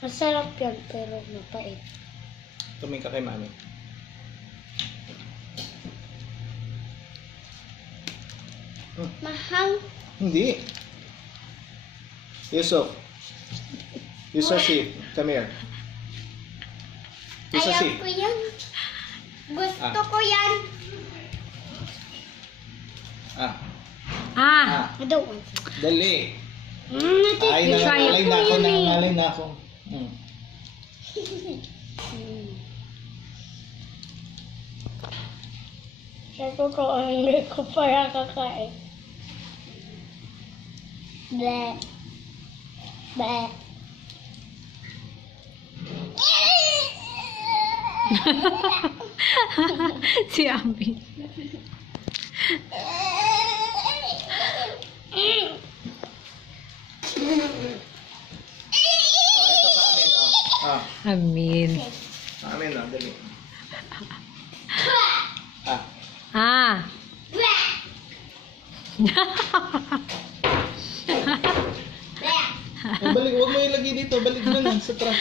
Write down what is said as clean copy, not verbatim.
Masarap yan, pero mapait. Tumingin ka kay mami. Mahang. Hindi. Yusuf. Yusufi, come here. Ayaw Yusufi. ko yan. Gusto Ah. ko yan. Ah. Ah. I don't want to. Dali. Natitira Ay, nangalay na ako, ko yun eh. nangalay na ako. Hmm. Sabi ko, hindi ko para kakain. Bleh. Bleh. Si Ami. Ah, ito pa amin, oh. Ah, Amin. amin, oh, dali. Ah. Ah. Balik, huwag mo ilagay dito. Balik mo lang sa truck.